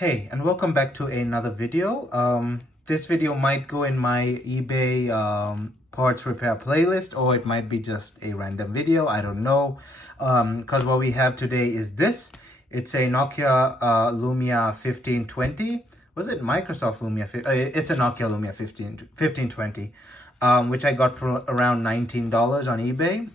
Hey, and welcome back to another video. This video might go in my eBay parts repair playlist, or it might be just a random video. I don't know. Because what we have today is this. It's a Nokia Lumia 1520. Was it Microsoft Lumia? It's a Nokia Lumia 1520. Which I got for around $19 on eBay.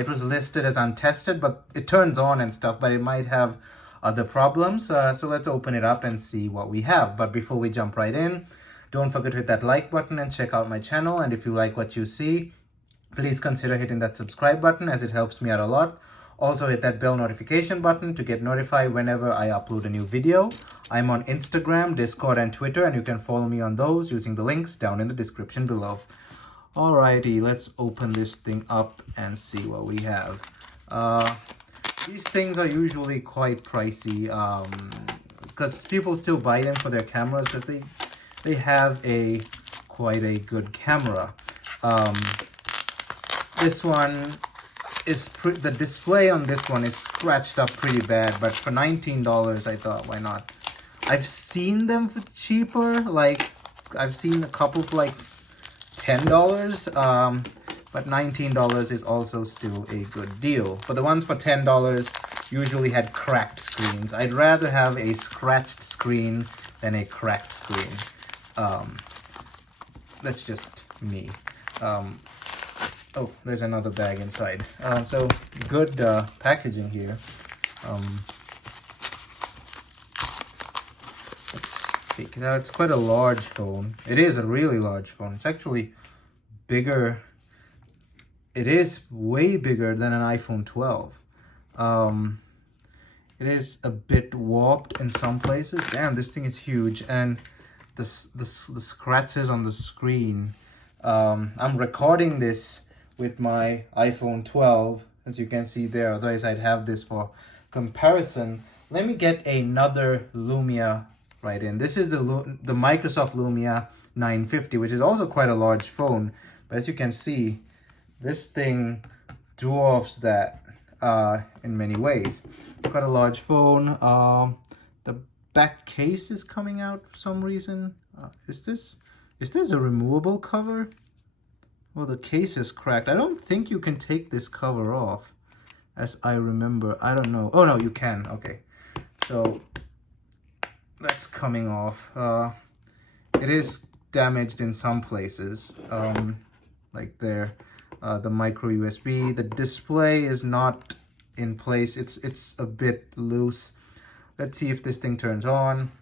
It was listed as untested, but it turns on and stuff, but it might have other problems. So let's open it up and see what we have. But before we jump right in, don't forget to hit that like button and check out my channel. And if you like what you see, please consider hitting that subscribe button, as it helps me out a lot. Also hit that bell notification button to get notified whenever I upload a new video. I'm on Instagram, Discord, and Twitter, and you can follow me on those using the links down in the description below. Alrighty, let's open this thing up and see what we have. These things are usually quite pricey because people still buy them for their cameras, because they have quite a good camera. This one is the display on this one is scratched up pretty bad, but for $19 I thought, why not? I've seen them for cheaper, like I've seen a couple for like $10, but $19 is also still a good deal. But the ones for $10 usually had cracked screens. I'd rather have a scratched screen than a cracked screen. That's just me. Oh, there's another bag inside. So good packaging here. Let's take it out. It's quite a large phone. It is a really large phone. It's actually bigger. It is way bigger than an iPhone 12. It is a bit warped in some places. Damn, this thing is huge. And the scratches on the screen. I'm recording this with my iPhone 12, as you can see there. Otherwise, I'd have this for comparison. Let me get another Lumia right in. This is the Microsoft Lumia 950, which is also quite a large phone. But as you can see, this thing dwarfs that in many ways. Quite a large phone. The back case is coming out for some reason. Is this a removable cover? Well, the case is cracked. I don't think you can take this cover off, as I remember. I don't know. Oh no, you can. Okay, so that's coming off. It is damaged in some places, like there. The micro USB. The display is not in place. It's a bit loose. Let's see if this thing turns on.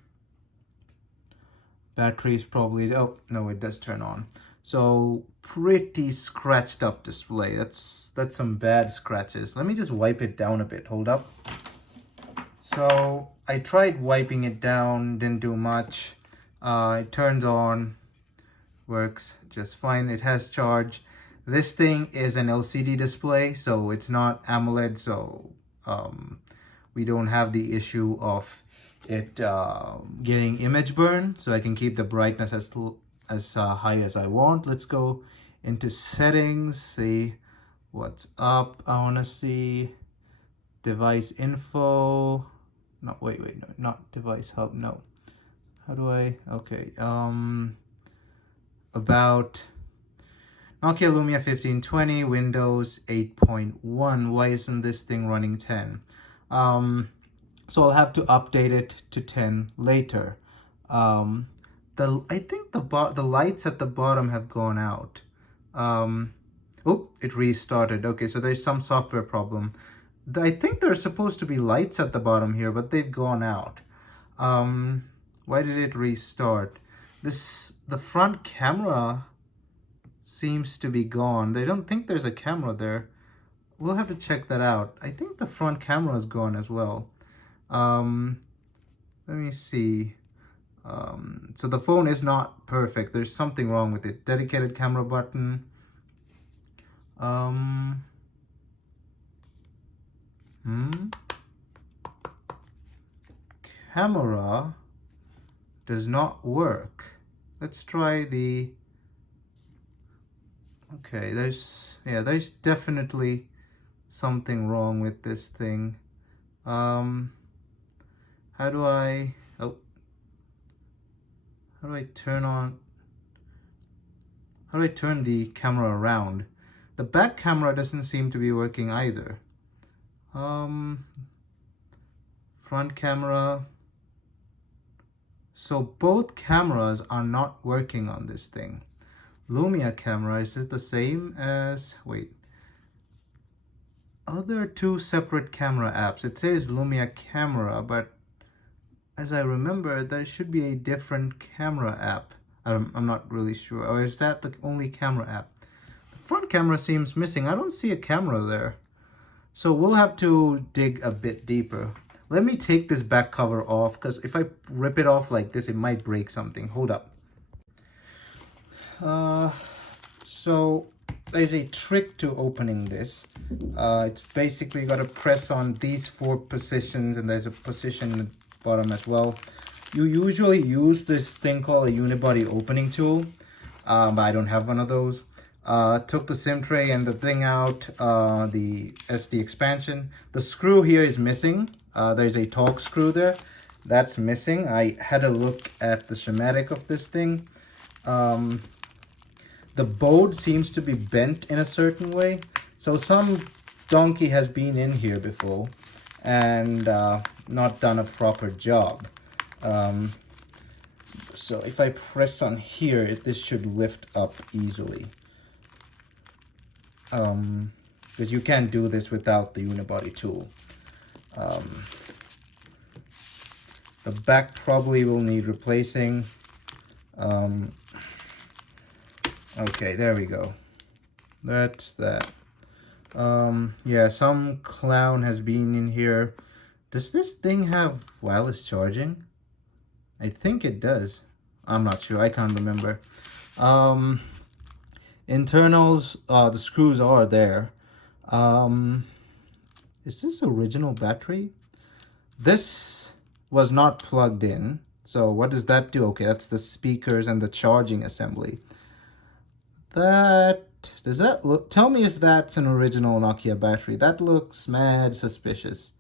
Battery is probably, oh no, it does turn on. So pretty scratched up display. That's some bad scratches. Let me just wipe it down a bit. Hold up. So I tried wiping it down, didn't do much. It turns on, works just fine. It has charge. This thing is an LCD display, so it's not AMOLED, so we don't have the issue of it getting image burn. So I can keep the brightness as high as I want. Let's go into settings, see what's up. I want to see device info. No, wait, no, not device hub. No. How do I? Okay. About Nokia Lumia 1520, Windows 8.1. Why isn't this thing running 10? So I'll have to update it to 10 later. I think the lights at the bottom have gone out. Oh, it restarted. Okay, so there's some software problem. I think there's supposed to be lights at the bottom here, but they've gone out. Why did it restart? The front camera seems to be gone. They don't think there's a camera there. We'll have to check that out. I think the front camera is gone as well. Let me see. So the phone is not perfect. There's something wrong with it. Dedicated camera button. Camera does not work. Let's try the... Okay, there's definitely something wrong with this thing. How How do I, oh, how do I turn on, how do I turn the camera around? The back camera doesn't seem to be working either. Front camera. So both cameras are not working on this thing. Lumia camera, is it the same as, wait. Other two separate camera apps. It says Lumia camera, but as I remember, there should be a different camera app. I'm not really sure. Or is that the only camera app? The front camera seems missing. I don't see a camera there. So we'll have to dig a bit deeper. Let me take this back cover off, because if I rip it off like this, it might break something. Hold up. So there's a trick to opening this. It's basically got to press on these 4 positions, and there's a position in the bottom as well. You usually use this thing called a unibody opening tool, but I don't have one of those. Took the SIM tray and the thing out, the SD expansion. The screw here is missing. There's a torque screw there. That's missing. I had a look at the schematic of this thing. The board seems to be bent in a certain way. So some donkey has been in here before and not done a proper job. So if I press on here, this should lift up easily. Because you can't do this without the unibody tool. The back probably will need replacing. Okay, there we go. That's that. Yeah, some clown has been in here. Does this thing have wireless charging? I think it does. I'm not sure. I can't remember. Internals, the screws are there. Is this original battery? This was not plugged in. So what does that do? Okay, that's the speakers and the charging assembly. Does that look, tell me if that's an original Nokia battery. That looks mad suspicious.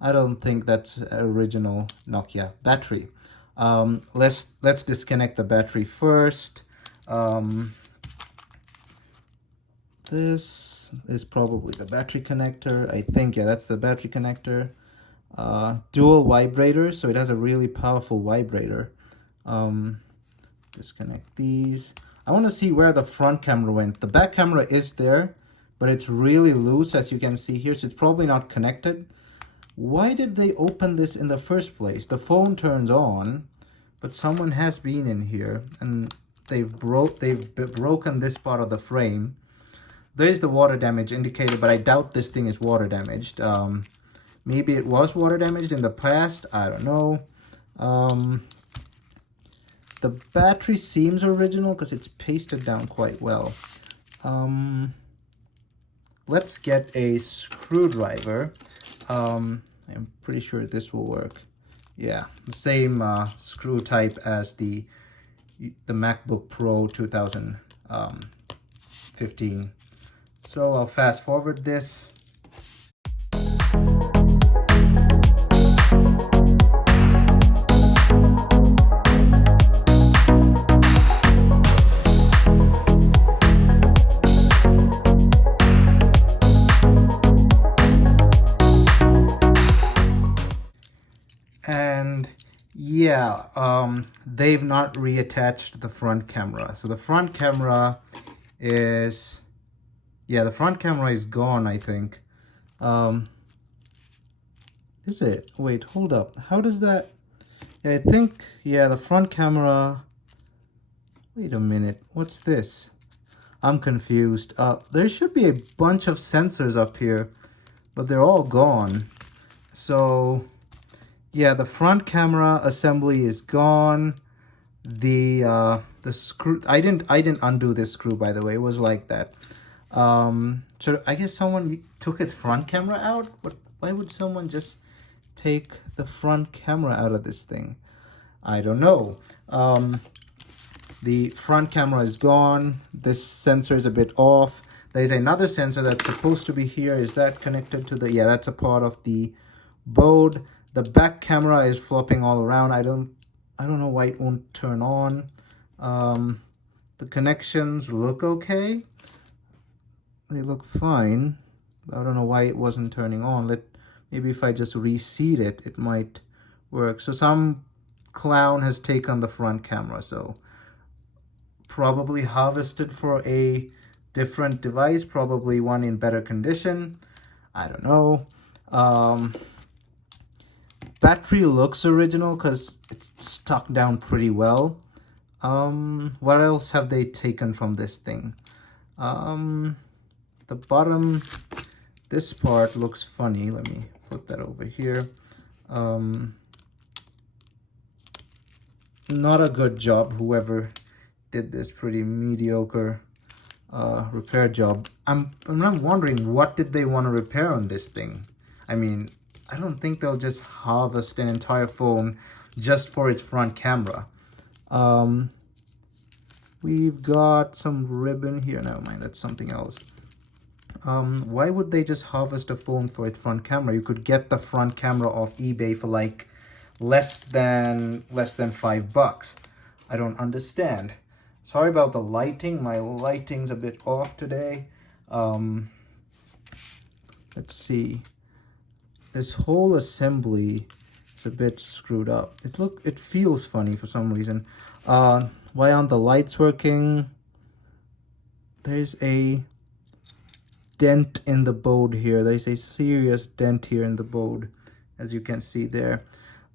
I don't think that's an original Nokia battery. Let's disconnect the battery first. This is probably the battery connector. I think, yeah, that's the battery connector. Dual vibrator, so it has a really powerful vibrator. Disconnect these. I want to see where the front camera went. The back camera is there, but it's really loose, as you can see here, so it's probably not connected. Why did they open this in the first place? The phone turns on, but someone has been in here, and they've broken this part of the frame. There's the water damage indicator, but I doubt this thing is water damaged. Maybe it was water damaged in the past. I don't know. The battery seems original because it's pasted down quite well. Let's get a screwdriver. I'm pretty sure this will work. Yeah, the same screw type as the MacBook Pro 2015. So I'll fast forward this. And yeah, they've not reattached the front camera. So the front camera is, yeah, the front camera is gone, I think. Is it? Wait, hold up. How does that? Yeah, I think, yeah, the front camera. Wait a minute. What's this? I'm confused. There should be a bunch of sensors up here, but they're all gone. So yeah, the front camera assembly is gone. The screw, I didn't undo this screw, by the way. It was like that. So I guess someone took its front camera out. But why would someone just take the front camera out of this thing? I don't know. The front camera is gone. This sensor is a bit off. There's another sensor that's supposed to be here. Is that connected to the, yeah, that's a part of the board. The back camera is flopping all around. I don't know why it won't turn on. The connections look okay. They look fine. I don't know why it wasn't turning on. Maybe if I just reseat it, it might work. So some clown has taken the front camera, so probably harvested for a different device, probably one in better condition. I don't know. Battery looks original because it's stuck down pretty well. What else have they taken from this thing? The bottom, this part looks funny. Let me put that over here. Not a good job. Whoever did this, pretty mediocre repair job. I'm not wondering, what did they want to repair on this thing? I mean, I don't think they'll just harvest an entire phone just for its front camera. We've got some ribbon here. Never mind, that's something else. Why would they just harvest a phone for its front camera? You could get the front camera off eBay for like less than $5. I don't understand. Sorry about the lighting. My lighting's a bit off today. Let's see. This whole assembly is a bit screwed up. It feels funny for some reason. Why aren't the lights working? There's a dent in the board here. There's a serious dent here in the board, as you can see there.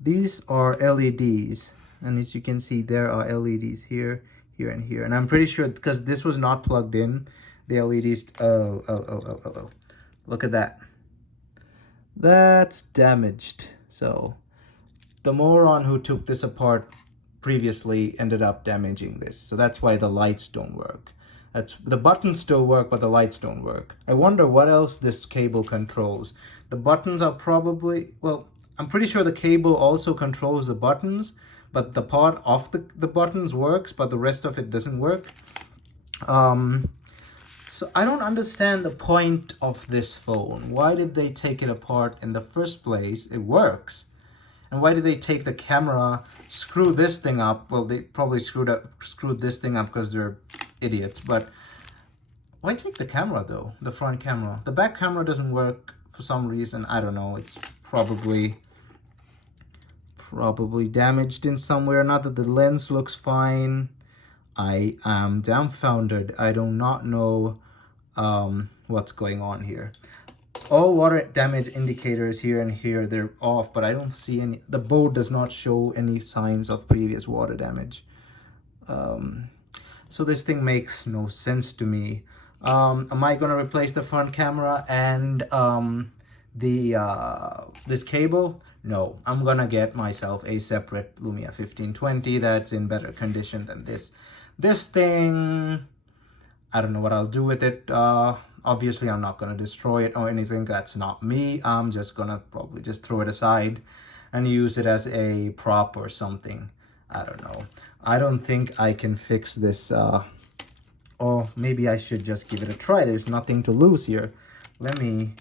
These are LEDs, and as you can see, there are LEDs here, here, and here. And I'm pretty sure, because this was not plugged in, the LEDs, oh, look at that. That's damaged. So the moron who took this apart previously ended up damaging this. So that's why the lights don't work. The buttons still work, but the lights don't work. I wonder what else this cable controls. The buttons are probably, well, I'm pretty sure the cable also controls the buttons, but the part of the buttons works, but the rest of it doesn't work. So I don't understand the point of this phone. Why did they take it apart in the first place? It works. And why did they take the camera, screw this thing up? Well, they probably screwed this thing up because they're idiots. But why take the camera though? The front camera. The back camera doesn't work for some reason. I don't know. It's probably damaged in somewhere. Not that the lens looks fine. I am dumbfounded. I do not know what's going on here. All water damage indicators here and here, they're off, but I don't see any. The board does not show any signs of previous water damage. So this thing makes no sense to me. Am I gonna replace the front camera and this cable? No, I'm gonna get myself a separate Lumia 1520 that's in better condition than this. This thing, I don't know what I'll do with it. Obviously, I'm not going to destroy it or anything. That's not me. I'm just going to probably just throw it aside and use it as a prop or something. I don't know. I don't think I can fix this. Or maybe I should just give it a try. There's nothing to lose here. Let me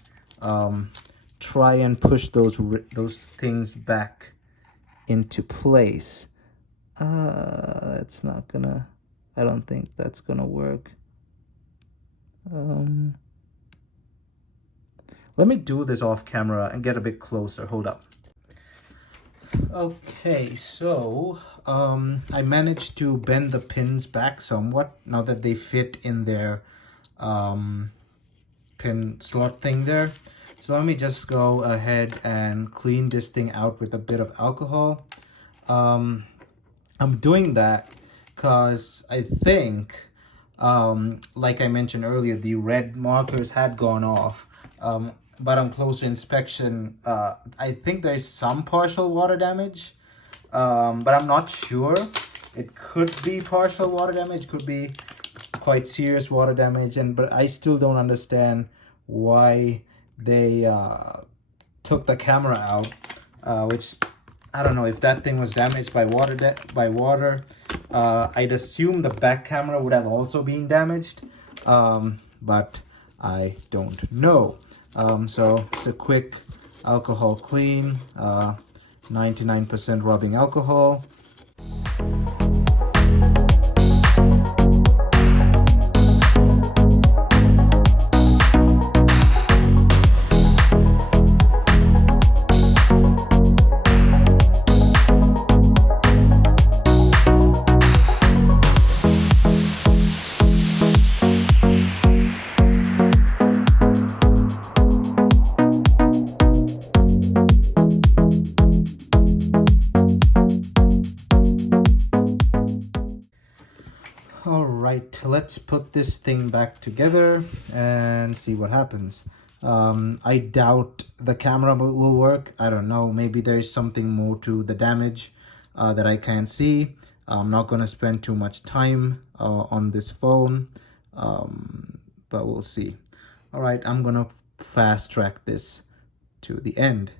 try and push those things back into place. It's not gonna... I don't think that's gonna work. Let me do this off camera and get a bit closer. Hold up. Okay, so I managed to bend the pins back somewhat now that they fit in their pin slot thing there. So let me just go ahead and clean this thing out with a bit of alcohol. I'm doing that because I think, like I mentioned earlier, the red markers had gone off. But on closer inspection, I think there's some partial water damage, but I'm not sure. It could be partial water damage, could be quite serious water damage, but I still don't understand why they took the camera out, which I don't know if that thing was damaged by water. I'd assume the back camera would have also been damaged, but I don't know. So it's a quick alcohol clean. 99% rubbing alcohol. All right, let's put this thing back together and see what happens. I doubt the camera will work. I don't know. Maybe there's something more to the damage that I can't see. I'm not going to spend too much time on this phone, but we'll see. All right, I'm going to fast track this to the end.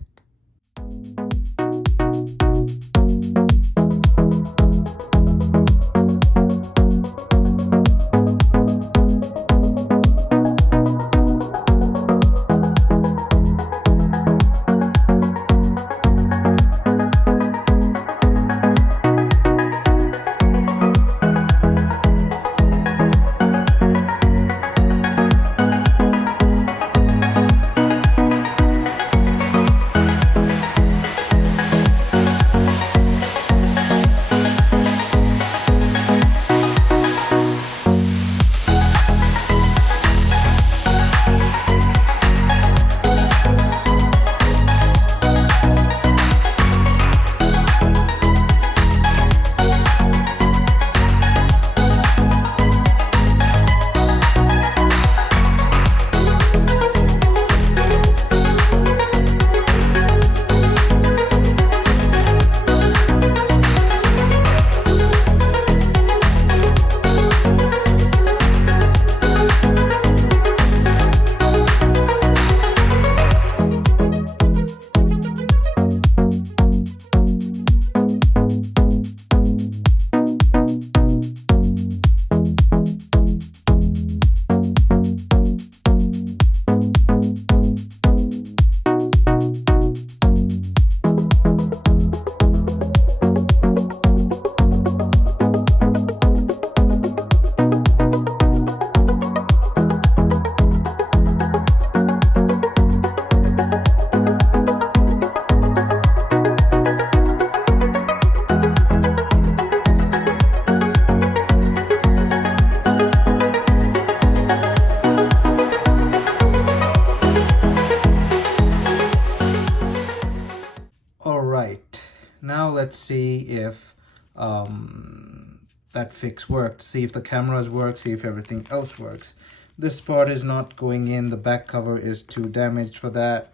Now let's see if that fix worked. See if the cameras work, see if everything else works. This part is not going in. The back cover is too damaged for that.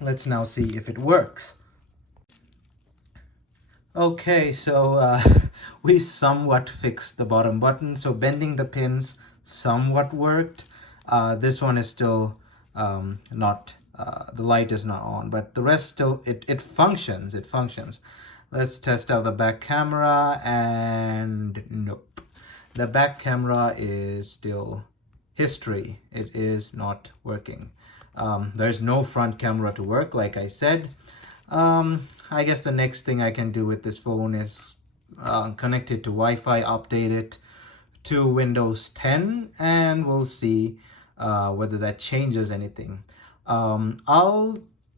Let's now see if it works. Okay, so we somewhat fixed the bottom button. So bending the pins somewhat worked. This one is still not, the light is not on, but the rest still, it functions, it functions. Let's test out the back camera, and nope. The back camera is still history. It is not working. There's no front camera to work, like I said. I guess the next thing I can do with this phone is connect it to Wi-Fi, update it to Windows 10, and we'll see whether that changes anything.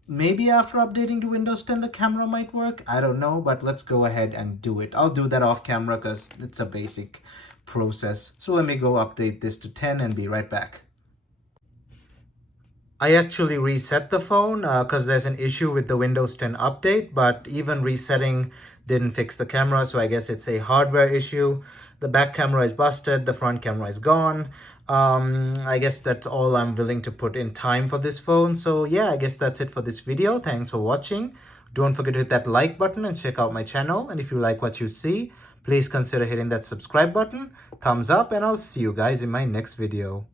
Maybe after updating to Windows 10 the camera might work. I don't know, but let's go ahead and do it. I'll do that off camera because it's a basic process. So let me go update this to 10 and be right back. I actually reset the phone because there's an issue with the Windows 10 update, but even resetting didn't fix the camera, so I guess it's a hardware issue. The back camera is busted, the front camera is gone. I guess that's all I'm willing to put in time for this phone. So yeah, I guess that's it for this video. Thanks for watching. Don't forget to hit that like button and check out my channel. And if you like what you see, please consider hitting that subscribe button, thumbs up, and I'll see you guys in my next video.